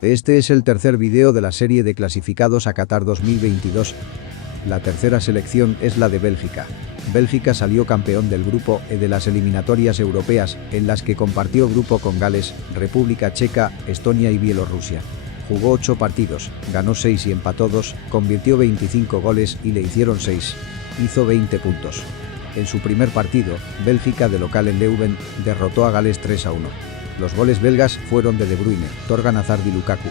Este es el tercer video de la serie de clasificados a Qatar 2022. La tercera selección es la de Bélgica. Bélgica salió campeón del grupo E de las eliminatorias europeas, en las que compartió grupo con Gales, República Checa, Estonia y Bielorrusia. Jugó 8 partidos, ganó 6 y empató 2, convirtió 25 goles y le hicieron 6. Hizo 20 puntos. En su primer partido, Bélgica de local en Leuven, derrotó a Gales 3-1. Los goles belgas fueron de De Bruyne, Thorgan Hazard y Lukaku.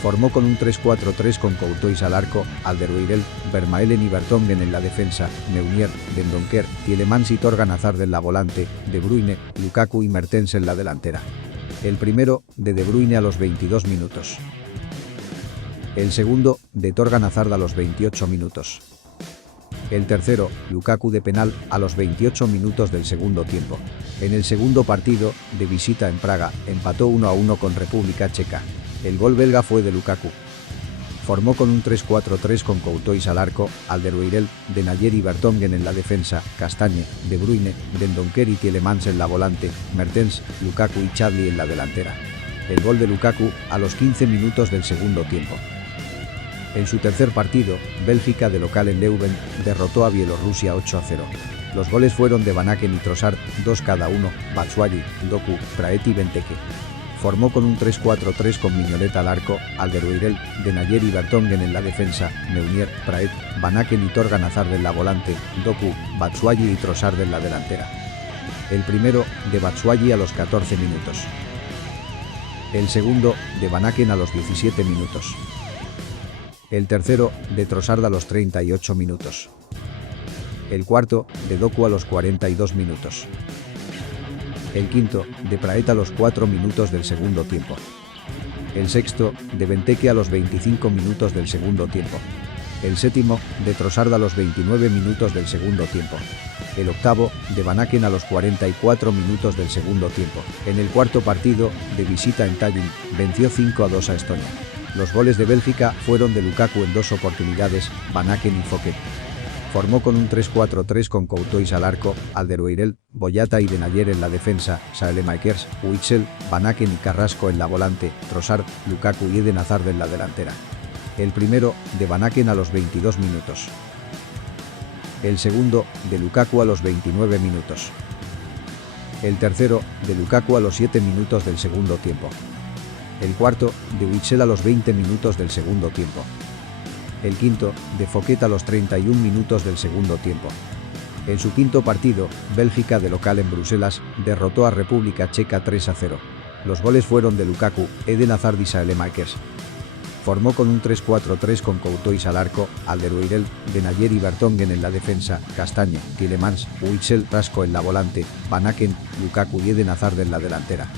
Formó con un 3-4-3 con Courtois al arco, Alderweireld, Vermaelen y Vertonghen en la defensa, Meunier, Dendoncker, Tielemans y Thorgan Hazard en la volante, De Bruyne, Lukaku y Mertens en la delantera. El primero, de Bruyne a los 22 minutos. El segundo, de Thorgan Hazard a los 28 minutos. El tercero, Lukaku de penal, a los 28 minutos del segundo tiempo. En el segundo partido, de visita en Praga, empató 1-1 con República Checa. El gol belga fue de Lukaku. Formó con un 3-4-3 con Courtois al arco, Alderweireld, Denayer y Vertonghen en la defensa, Castagne, De Bruyne, Dendoncker y Tielemans en la volante, Mertens, Lukaku y Chadli en la delantera. El gol de Lukaku, a los 15 minutos del segundo tiempo. En su tercer partido, Bélgica de local en Leuven, derrotó a Bielorrusia 8-0. Los goles fueron de Van Aken y Trossard, 2 cada uno, Batshuayi, Doku, Praet y Benteke. Formó con un 3-4-3 con Mignolet al arco, Alderweireld, Denayer y Vertonghen en la defensa, Meunier, Praet, Van Aken y Thorgan Hazard en la volante, Doku, Batshuayi y Trossard en la delantera. El primero, de Batshuayi a los 14 minutos. El segundo, de Van Aken a los 17 minutos. El tercero, de Trossard a los 38 minutos. El cuarto, de Doku a los 42 minutos. El quinto, de Praet a los 4 minutos del segundo tiempo. El sexto, de Benteke a los 25 minutos del segundo tiempo. El séptimo, de Trossard a los 29 minutos del segundo tiempo. El octavo, de Van Aken a los 44 minutos del segundo tiempo. En el cuarto partido, de visita en Tallinn, venció 5-2 a Estonia. Los goles de Bélgica fueron de Lukaku en 2 oportunidades, Van Aken y Fouquet. Formó con un 3-4-3 con Courtois al arco, Alderweireld, Boyata y Denayer en la defensa, Saelemaekers, Witsel, Van Aken y Carrasco en la volante, Trossard, Lukaku y Eden Hazard en la delantera. El primero, de Van Aken a los 22 minutos. El segundo, de Lukaku a los 29 minutos. El tercero, de Lukaku a los 7 minutos del segundo tiempo. El cuarto, de Witsel a los 20 minutos del segundo tiempo. El quinto, de Fouquet a los 31 minutos del segundo tiempo. En su quinto partido, Bélgica de local en Bruselas, derrotó a República Checa 3-0. Los goles fueron de Lukaku, Eden Hazard y Saelemaekers. Formó con un 3-4-3 con Courtois al arco, Alderweireld, Denayer y Vertonghen en la defensa, Castagne, Tielemans, Witsel, Carrasco en la volante, Van Aken, Lukaku y Eden Hazard en la delantera.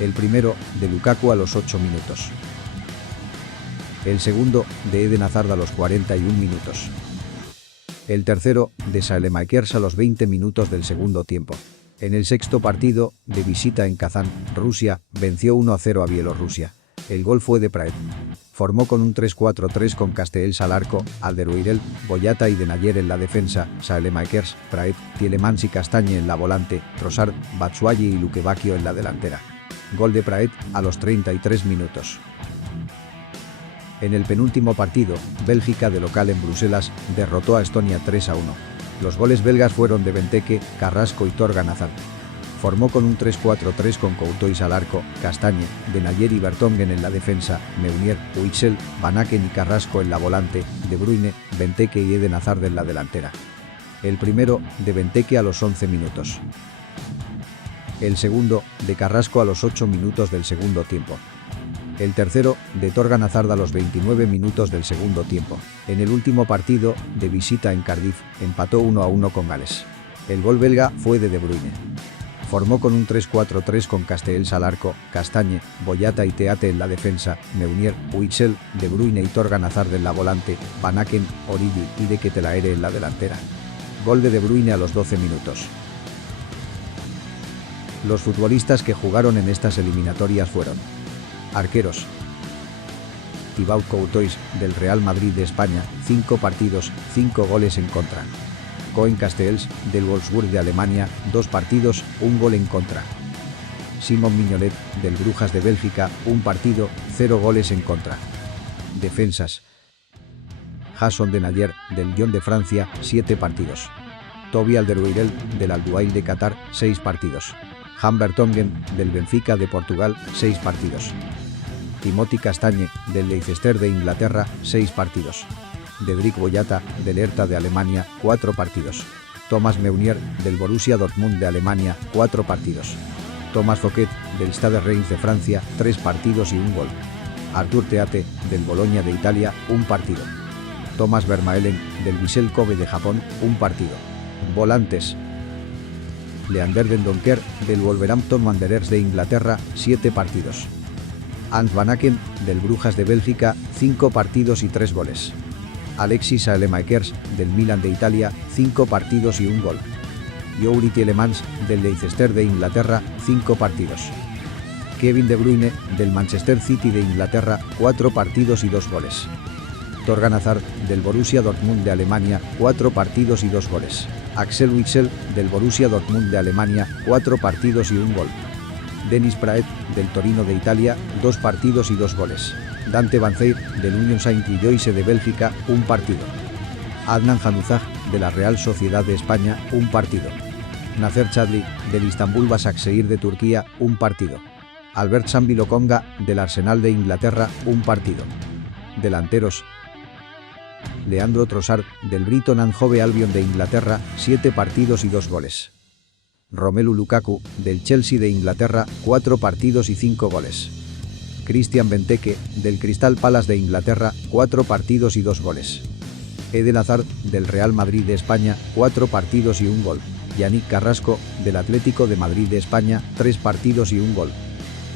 El primero, de Lukaku a los 8 minutos. El segundo, de Eden Hazard a los 41 minutos. El tercero, de Saelemaekers a los 20 minutos del segundo tiempo. En el sexto partido, de visita en Kazán, Rusia, venció 1-0 a Bielorrusia. El gol fue de Praet. Formó con un 3-4-3 con Castells al arco, Alderweireld, Boyata y Denayer en la defensa, Saelemaekers, Praet, Tielemans y Castagne en la volante, Trossard, Batshuayi y Lukebakio en la delantera. Gol de Praet, a los 33 minutos. En el penúltimo partido, Bélgica de local en Bruselas, derrotó a Estonia 3-1. Los goles belgas fueron de Benteke, Carrasco y Thorgan Hazard. Formó con un 3-4-3 con Courtois al arco, Castagne, Denayer y Vertonghen en la defensa, Meunier, Witsel, Van Aken y Carrasco en la volante, De Bruyne, Benteke y Eden Hazard en la delantera. El primero, de Benteke a los 11 minutos. El segundo, de Carrasco a los 8 minutos del segundo tiempo. El tercero, de Thorgan Hazard a los 29 minutos del segundo tiempo. En el último partido, de visita en Cardiff, empató 1-1 con Gales. El gol belga fue de De Bruyne. Formó con un 3-4-3 con Castells al arco, Castagne, Boyata y Teate en la defensa, Meunier, Witsel, De Bruyne y Thorgan Hazard en la volante, Van Aken, Origi y De Ketelaere en la delantera. Gol de Bruyne a los 12 minutos. Los futbolistas que jugaron en estas eliminatorias fueron: arqueros: Thibaut Courtois, del Real Madrid de España, 5 partidos, 5 goles en contra. Koen Castells, del Wolfsburg de Alemania, 2 partidos, 1 gol en contra. Simon Mignolet, del Brujas de Bélgica, 1 partido, 0 goles en contra. Defensas: Jason Denayer, del Lyon de Francia, 7 partidos. Toby Alderweireld, del Al-Duhail de Qatar, 6 partidos. Jan Vertonghen, del Benfica de Portugal, 6 partidos. Timothy Castagne, del Leicester de Inglaterra, 6 partidos. Dedrick Boyata, del Hertha de Alemania, 4 partidos. Thomas Meunier, del Borussia Dortmund de Alemania, 4 partidos. Thomas Fouquet, del Stade Reims de Francia, 3 partidos y 1 gol. Arthur Theate, del Bologna de Italia, 1 partido. Thomas Vermaelen, del Vissel Kobe de Japón, 1 partido. Volantes: Leander Den Donker, del Wolverhampton Wanderers de Inglaterra, 7 partidos. Hans Van Aken, del Brujas de Bélgica, 5 partidos y 3 goles. Alexis Saelemaekers, del Milan de Italia, 5 partidos y 1 gol. Youri Tielemans, del Leicester de Inglaterra, 5 partidos. Kevin De Bruyne, del Manchester City de Inglaterra, 4 partidos y 2 goles. Thorgan Hazard, del Borussia Dortmund de Alemania, 4 partidos y 2 goles. Axel Witsel, del Borussia Dortmund de Alemania, 4 partidos y 1 gol. Dennis Praet, del Torino de Italia, 2 partidos y 2 goles. Dante Van Zeir, del Union Saint-Gilloise de Bélgica, 1 partido. Adnan Januzaj, de la Real Sociedad de España, 1 partido. Nacer Chadli, del Istanbul Başakşehir de Turquía, 1 partido. Albert Sambi Lokonga, del Arsenal de Inglaterra, 1 partido. Delanteros: Leandro Trossard, del Brighton and Hove Albion de Inglaterra, 7 partidos y 2 goles. Romelu Lukaku, del Chelsea de Inglaterra, 4 partidos y 5 goles. Christian Benteke, del Crystal Palace de Inglaterra, 4 partidos y 2 goles. Eden Hazard, del Real Madrid de España, 4 partidos y 1 gol. Yannick Carrasco, del Atlético de Madrid de España, 3 partidos y 1 gol.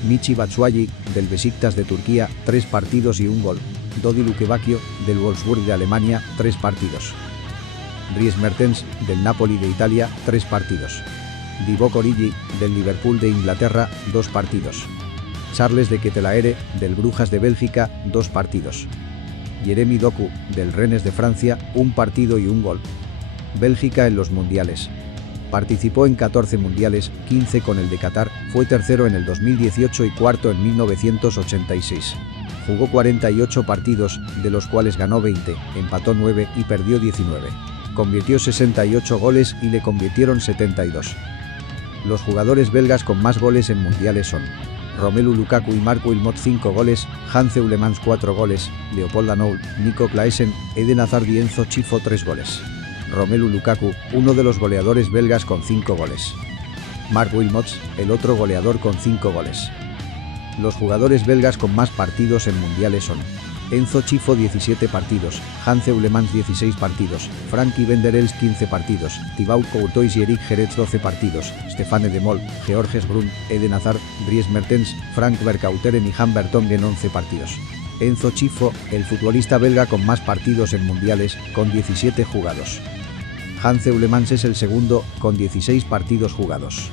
Michy Batshuayi, del Besiktas de Turquía, 3 partidos y 1 gol. Dodi Lukebakio, del Wolfsburg de Alemania, 3 partidos. Dries Mertens, del Napoli de Italia, 3 partidos. Divock Origi, del Liverpool de Inglaterra, 2 partidos. Charles de Ketelaere, del Brujas de Bélgica, 2 partidos. Jeremy Doku, del Rennes de Francia, 1 partido y 1 gol. Bélgica en los mundiales. Participó en 14 mundiales, 15 con el de Qatar, fue tercero en el 2018 y cuarto en 1986. Jugó 48 partidos, de los cuales ganó 20, empató 9 y perdió 19. Convirtió 68 goles y le convirtieron 72. Los jugadores belgas con más goles en mundiales son Romelu Lukaku y Marc Wilmot 5 goles, Hans Eulemans 4 goles, Leopold Anoul, Nico Claesen, Eden Hazard y Enzo Cifo 3 goles. Romelu Lukaku, uno de los goleadores belgas con 5 goles. Marc Wilmots, el otro goleador con 5 goles. Los jugadores belgas con más partidos en mundiales son Enzo Cifo 17 partidos, Hans Eulemans 16 partidos, Frankie van der Elst 15 partidos, Thibaut Courtois y Eric Gerets 12 partidos, Stefane de Mol, Georges Brun, Eden Hazard, Dries Mertens, Frank Vercauteren y Jan Vertonghen 11 partidos. Enzo Cifo, el futbolista belga con más partidos en mundiales, con 17 jugados. Hans Eulemans es el segundo, con 16 partidos jugados.